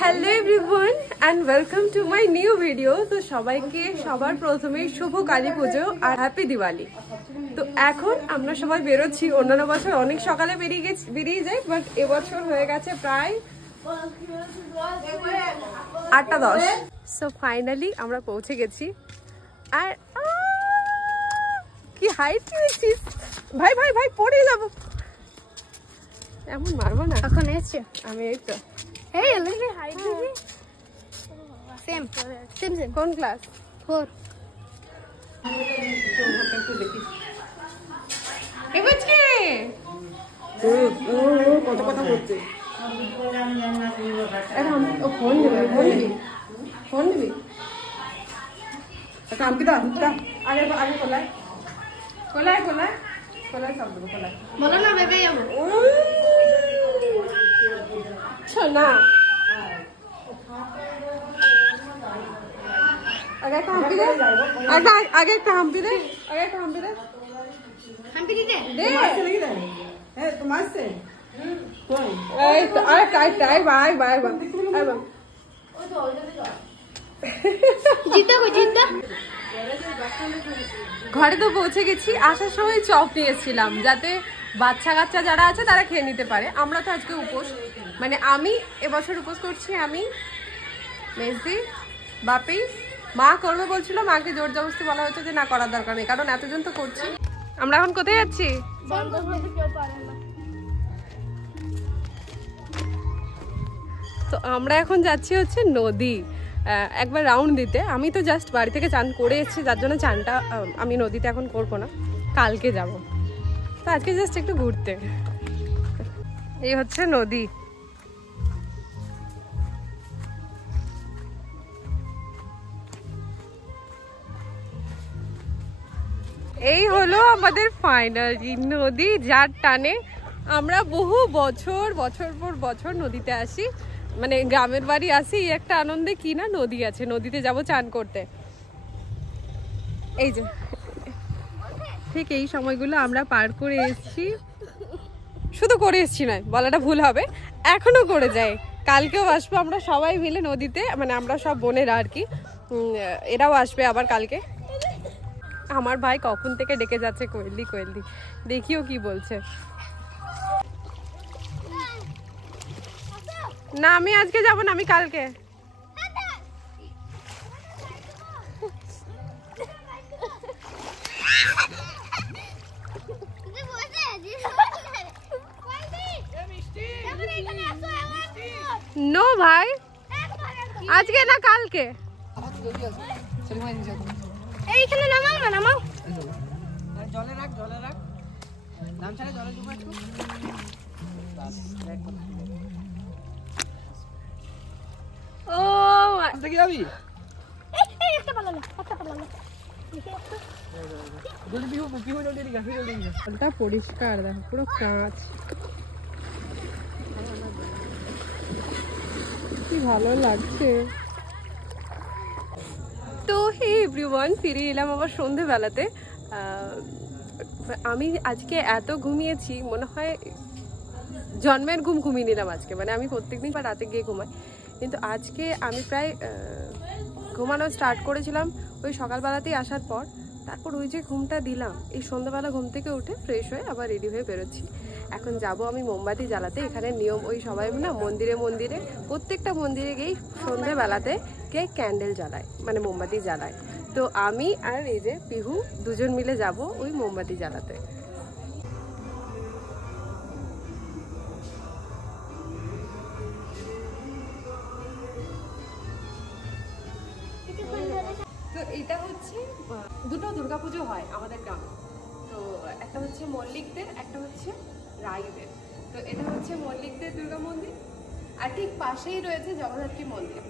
Hello everyone and welcome to my new video. তো সবাইকে সবার প্রথমে শুভ কালী পুজো আর হ্যাপি দিওয়ালি। তো এখন আমরা সবাই বেরোচ্ছি। অন্যান্য বছর অনেক সকালে বেরিয়ে যাই, বাট এবছর হয়ে গেছে প্রায় 8:10। সো ফাইনালি আমরা পৌঁছে গেছি। আর কি হাইট দিয়েছিস ভাই, ভাই ভাই পড়ে যাবো, এমন মারবো না। এখন এসছে আমি এই তো কোন ক্লাস? 4। কত কথা বলছে। ফোন দিবি, ফোন দিবি। আগে আগে কোলায় কোলায় কোলায় কোলায় সব দেবো, কোলায় বলো না বেবে যাবো। না আগে একটা হাম্পি দে, আগে একটা হাম্পি দে, আগে একটা হাম্পি দে, হাম্পি দিতে দে। হ্যাঁ তোমার সে এই তো আরে টাই বাই বাই বাই। জিদ্দা কই জিদ্দা? ঘরে তো পৌঁছে গেছি। আসার সময় চপ নিয়েছিলাম যাতে বাচ্চা কাচ্চা যারা আছে তারা খেয়ে নিতে পারে। আমরা তো আজকে উপোস, মানে আমি এবছর উপোস করছি। আমি, মেজদি, বাপি, মা করবে বলছিল, মাকে জোর জবরদস্তি বলা হয়েছে যে না করার দরকার নেই, কারণ এতজন তো করছি। আমরা এখন কোথায় যাচ্ছি? তো আমরা এখন যাচ্ছি হচ্ছে নদী, একবার রাউন্ড দিতে। আমি তো জাস্ট বাড়ি থেকে চান করে এসেছি, যার জন্য চানটা আমি নদীতে এখন করবো না, কালকে যাব। তো আজকে জাস্ট একটু ঘুরতে। এই হচ্ছে নদী। এই হলো আমাদের ফাইনালি নদী, যার টানে আমরা বহু বছর পর বছর নদীতে আসি। মানে গ্রামের বাড়ি আসি এই একটা আনন্দে, কি না নদী আছে, নদীতে যাব চান করতে। এই যে ঠিক এই সময়গুলো আমরা পার করে এসেছি। শুধু করে এসেছি নয়, বলাটা ভুল হবে, এখনো করে যাই। কালকেও আসবো আমরা সবাই মিলে নদীতে, মানে আমরা সব বোনেরা আর কি, এরাও আসবে আবার কালকে। আমার ভাই কখন থেকে ডেকে যাচ্ছে কোয়েলি কোয়েলি, দেখিও কি বলছে। না আমি আজকে যাব না, আমি কালকে। নো ভাই, আজকে না কালকে। এইখানে নামাও না, নামাও। জলে রাখ, জলে রাখ, নাম ছাড়া জলে ডুবো একটু। ও দেখি যাবি, এই একটা পালালো, একটা পালালো। জলদি পিহু পিহু জলদি দিগা, পিহু জলদি দিগা। জলটা পরিষ্কার, দেখো পুরো কাঁচ, কি ভালো লাগছে। তো হে এভরিওয়ান, ফিরে এলাম আবার সন্ধেবেলাতে। আমি আজকে এত ঘুমিয়েছি, মনে হয় জন্মের ঘুম ঘুমিয়ে নিলাম আজকে। মানে আমি প্রত্যেকদিন বা রাতে গিয়ে ঘুমাই, কিন্তু আজকে আমি প্রায় ঘুমানো স্টার্ট করেছিলাম ওই সকালবেলাতেই আসার পর। তারপর ওই যে ঘুমটা দিলাম, এই সন্ধ্যাবেলা ঘুম থেকে উঠে ফ্রেশ হয়ে আবার রেডি হয়ে বেরোচ্ছি। এখন যাব আমি মোমবাতি জ্বালাতে। এখানে নিয়ম ওই সবাই না মন্দিরে মন্দিরে, প্রত্যেকটা মন্দিরে গিয়ে সন্ধ্যেবেলাতে গিয়ে ক্যান্ডেল জ্বালায়, মানে মোমবাতি জ্বালায়। তো আমি আর এই যে পিহু দুজন মিলে যাব ওই মোমবাতি জ্বালাতে। তো এটা হচ্ছে দুটো দুর্গাপুজো হয় আমাদের গ্রামে। তো একটা হচ্ছে মল্লিকদের, একটা হচ্ছে রায়দের। তো এটা হচ্ছে মল্লিকদের দুর্গা মন্দির, আর ঠিক পাশেই রয়েছে জগদ্ধাত্রী মন্দির।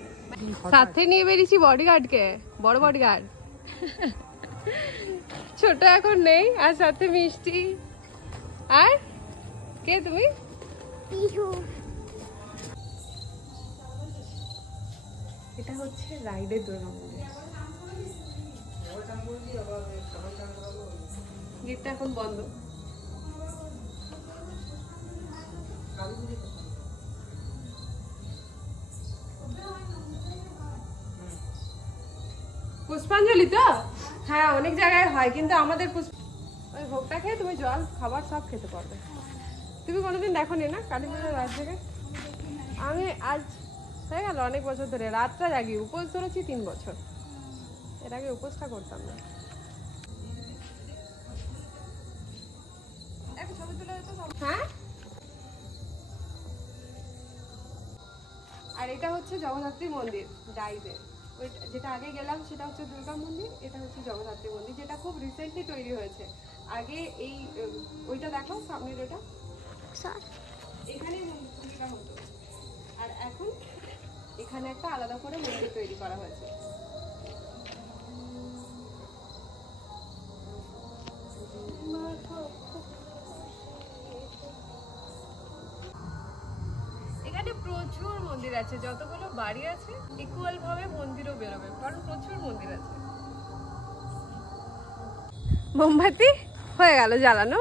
সাথে নিয়ে বেরিয়েছি বডিগার্ডকে, বড় বডিগার্ড। ছোট এখন নেই, আর সাথে মিষ্টি। আর কে তুমি? এটা হচ্ছে রায়দের দুর্গা মন্দির। গেটটা এখন বন্ধ। পুষ্পাঞ্জলি তো হ্যাঁ অনেক জায়গায় হয়, কিন্তু আমাদের ওই ভোগটা খেয়ে তুমি জল খাবার সব খেতে পারবে। তুমি কোনোদিন দেখো নি না কালী পুজোর রাত থেকে? আমি আজ হয়ে গেল অনেক বছর ধরে রাতটা জাগি, উপোস ধরেছি 3 বছর। এর আগে উপোসটা করতাম না। ছবি তুলে হ্যাঁ। আর এটা হচ্ছে জগদ্ধাত্রী মন্দির ডাইবে, ওই যেটা আগে গেলাম সেটা হচ্ছে দুর্গা মন্দির, এটা হচ্ছে জগদ্ধাত্রী মন্দির, যেটা খুব রিসেন্টলি তৈরি হয়েছে। আগে এই ওইটা দেখো সামনের ওটা, এখানেই মন্দিরটা হতো, আর এখন এখানে একটা আলাদা করে মন্দির তৈরি করা হয়েছে। এখানে প্রচুর মন্দির আছে, যতগুলো বাড়ি আছে ইকুয়াল ভাবে মন্দিরও বেরোবে, কারণ প্রচুর মন্দির আছে। মোমবাতি হয়ে গেল জ্বালানো,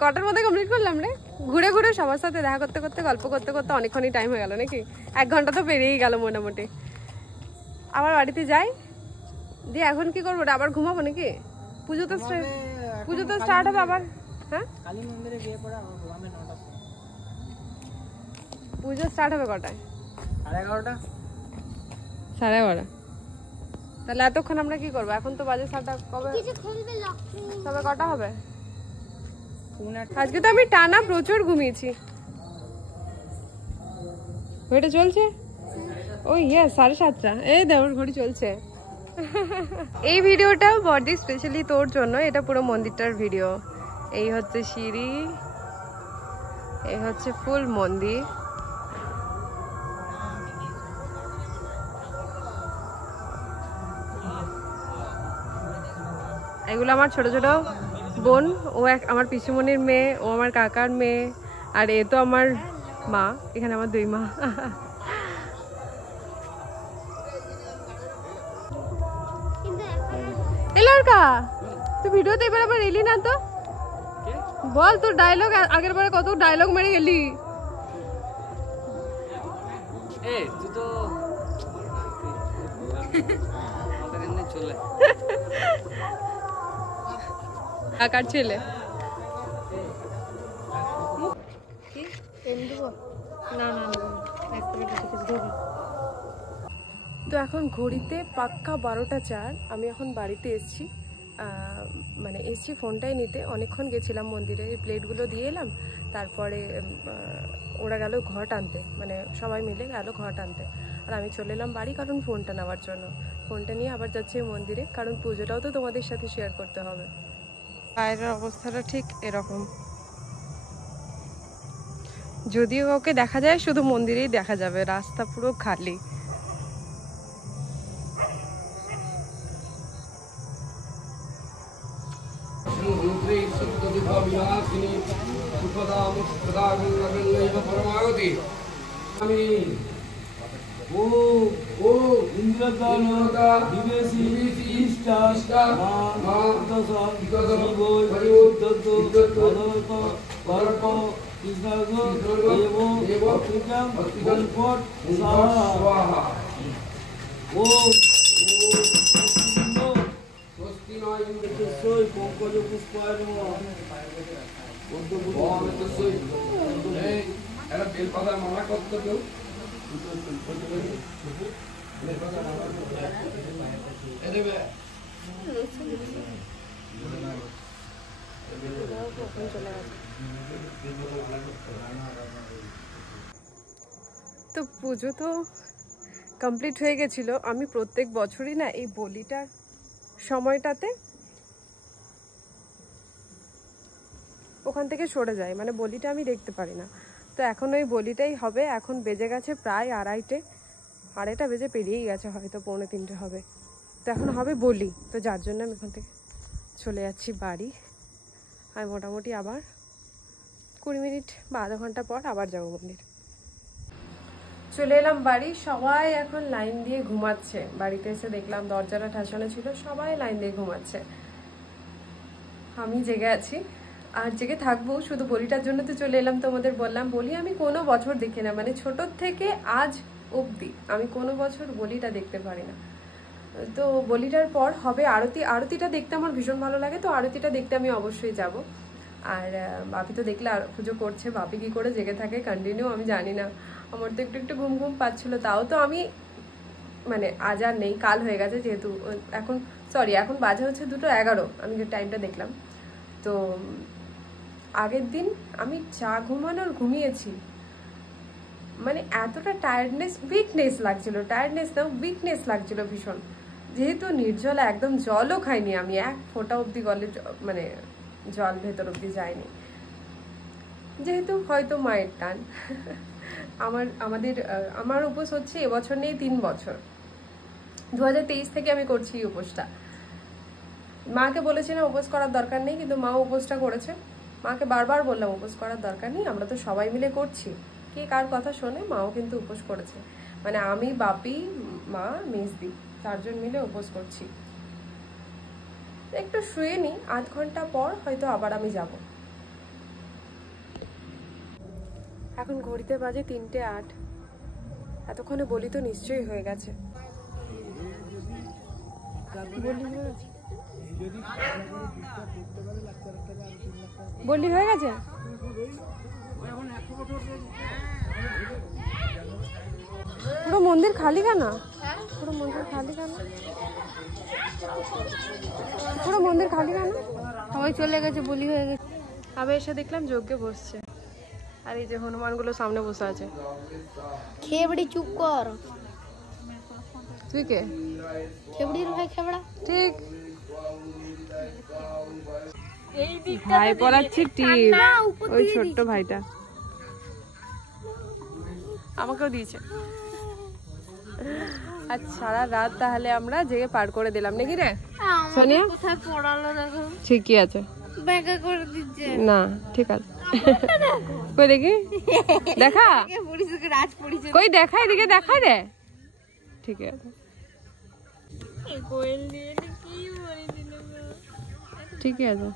কটার মধ্যে কমপ্লিট করলাম রে? ঘুরে ঘুরে সবার সাথে দেখা করতে করতে গল্প করতে করতে অনেকক্ষণই টাইম হয়ে গেল নাকি? 1 ঘন্টা তো পেরিয়েই গেল মোটামুটি। আবার বাড়িতে যাই দিয়ে এখন কি করবো? আবার ঘুমাবো নাকি? পুজো তো স্টার্ট হবে আবার। হ্যাঁ কালী মন্দিরে গিয়ে পড়ে আমার ঘুমাবে 9টা। পুজো স্টার্ট হবে কটায়? 11:30। 11:30। তাহলে এতক্ষণ আমরা কি করবো? এখন তো বাজে 7টা, কবে তবে কটা হবে? আজকে তো আমি টানা প্রচুর ঘুমিয়েছি। ঘড়িটা চলছে? ওই ইয়ে 7:30। এই দেওয়ার ঘড়ি চলছে। এই ভিডিওটা বডি স্পেশালি তোর জন্য, এটা পুরো মন্দিরটার ভিডিও। এই হচ্ছে সিঁড়ি, এই হচ্ছে ফুল মন্দির। এগুলো আমার ছোট ছোট বোন, ও আমার পিসুমনির মেয়ে, ও আমার কাকার মেয়ে, আর এ তো আমার মা। এখানে আমার 2 মা। এলারকা তুই ভিডিওতে এবার আবার এলি না তো? বল তোর ডায়লগ, আগের বারে কত ডায়লগ মেরে গেলি। তুই তো চলে কাকার ছেলে। তো এখন ঘড়িতে পাক্কা 12টা 4। আমি এখন বাড়িতে এসছি, মানে এসছি ফোনটাই নিতে। অনেকক্ষণ গেছিলাম মন্দিরে, প্লেটগুলো দিয়ে এলাম, তারপরে ওরা গেল ঘট আনতে, মানে সবাই মিলে গেল ঘট আনতে, আর আমি চলে এলাম বাড়ি, কারণ ফোনটা নেওয়ার জন্য। ফোনটা নিয়ে আবার যাচ্ছি মন্দিরে, কারণ পুজোটাও তো তোমাদের সাথে শেয়ার করতে হবে। বাইরের অবস্থাটা ঠিক এরকম, যদিও ওকে দেখা যায় শুধু মন্দিরেই দেখা যাবে, রাস্তা পুরো খালি। তো পুজো তো কমপ্লিট হয়ে গেছিল। আমি প্রত্যেক বছরই না এই বলিটার সময়টাতে ওখান থেকে সরে যায়, মানে বলিটা আমি দেখতে পারি না। তো এখন ওই বলিটাই হবে। এখন বেজে গেছে প্রায় 2:30 বেজে পেরিয়েই গেছে, হয়তো 2:45 হবে। তো এখন হবে বলি, তো যার জন্য আমি এখান থেকে চলে যাচ্ছি বাড়ি। আমি মোটামুটি আবার 20 মিনিট বা আধা ঘন্টা পর আবার যাবো মন্দির। চলে এলাম বাড়ি, সবাই এখন লাইন দিয়ে ঘুমাচ্ছে। বাড়িতে এসে দেখলাম দরজাটা ঠাসানো ছিল, সবাই লাইন দিয়ে ঘুমাচ্ছে, আমি জেগে আছি আর জেগে থাকবো। শুধু বলিটার জন্য তো চলে এলাম। তোমাদের বললাম বলি আমি কোনো বছর দেখি না, মানে ছোটোর থেকে আজ অবধি আমি কোনো বছর বলিটা দেখতে পারি না। তো বলিটার পর হবে আরতি। আরতিটা দেখতে আমার ভীষণ ভালো লাগে, তো আরতিটা দেখতে আমি অবশ্যই যাব। আর বাপি তো দেখলে আর পুজো করছে, বাপি কি করে জেগে থাকে কন্টিনিউ আমি জানি না। আমার তো একটু একটু ঘুম ঘুম পাচ্ছিল, তাও তো আমি মানে আজ আর নেই, কাল হয়ে গেছে যেহেতু। এখন এখন বাজে হচ্ছে 2:11 আমি যে টাইমটা দেখলাম। তো আগের দিন আমি চা ঘুমানোর ঘুমিয়েছি, মানে এতটা উইকনেস লাগছিল ভীষণ। যেহেতু নির্জলা, একদম জলও খাইনি আমি, এক ফোঁটা অব্দি গলে মানে জল ভেতর অব্দি যায়নি, যেহেতু হয়তো মায়ের টান। আমার উপোস হচ্ছে এবছর নেই 3 বছর, 2023 থেকে আমি করছি এই উপোসটা। মাকে বলেছিলাম উপোস করার দরকার নেই, কিন্তু মা উপোসটা করেছে। মাকে বারবার বললাম উপোস করার দরকার নেই, আমরা তো সবাই মিলে করছি, কে কার কথা শোনে। মাও কিন্তু উপোস করেছে, মানে আমি, বাপি, মা, মেজদি 4 জন মিলে উপোস করছি। একটু শুয়ে নি, আধ ঘন্টা পর হয়তো আবার আমি যাব। এখন ঘড়িতে বাজে 3:08, এতক্ষণে বলি তো নিশ্চয়ই হয়ে গেছে। বলি হয়ে গেছে? পুরো মন্দির খালি কেন? পুরো মন্দির খালি কেন? সবাই চলে গেছে, বলি হয়ে গেছে। আবার এসে দেখলাম যজ্ঞে বসছে, আর এই যে হনুমানগুলো সামনে বসে আছে। খেবড়ি চুপ কর, তুই কে? খেবড়ির ভাই খেবড়া। ঠিক ভাই পড়াচ্ছি টিপ, ওই ছোট্ট ভাইটা আমাকেও দিয়েছে। আজ সারা রাত তাহলে আমরা জেগে পার করে দিলাম নাকি রে সোনিয়া? কোথায় পড়ালো দেখো, ঠিকই আছে, ব্যাগা করে দিচ্ছে না ঠিক আছে। কই দেখি, দেখা রাজ পড়িছে, কই দেখা, এদিকে দেখা রে। ঠিক আছে, কোয়েল দিয়ে কি বলে দিল, ঠিকই আছে।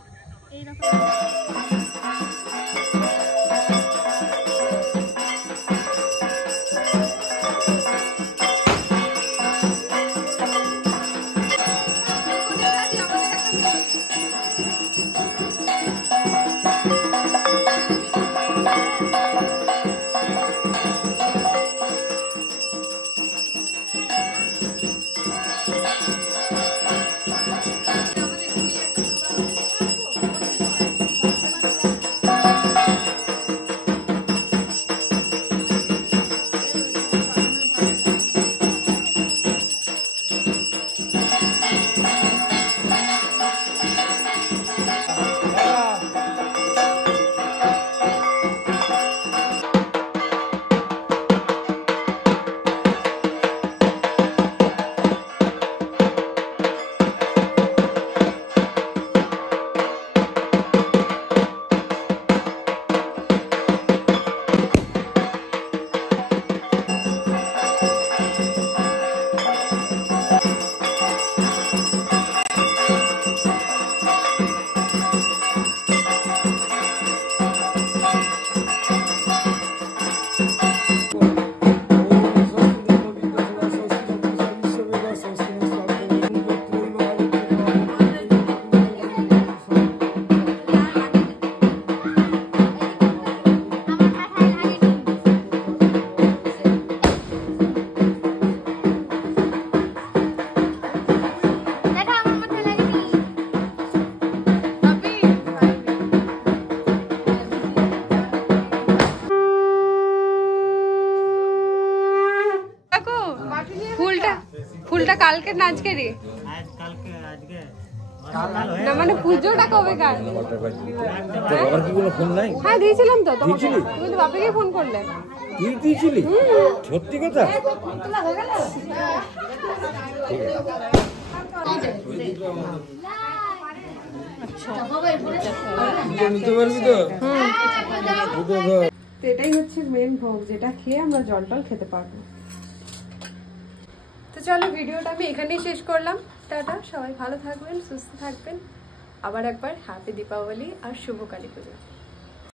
ফুলটা কালকে না আজকে রে? না মানে পুজোটা কবে কাল? হ্যাঁ দিয়েছিলাম তো, তুমি তো বাপিকে ফোন করলে। তুই দিয়েছিলি? সত্যি কথা? এটাই হচ্ছে মেন ভোগ, যেটা খেয়ে আমরা জল টল খেতে পারবো। তো চলো ভিডিওটা আমি এখানেই শেষ করলাম। টাটা, সবাই ভালো থাকবেন, সুস্থ থাকবেন। আবার একবার হ্যাপি দীপাবলি আর শুভ কালী পুজো।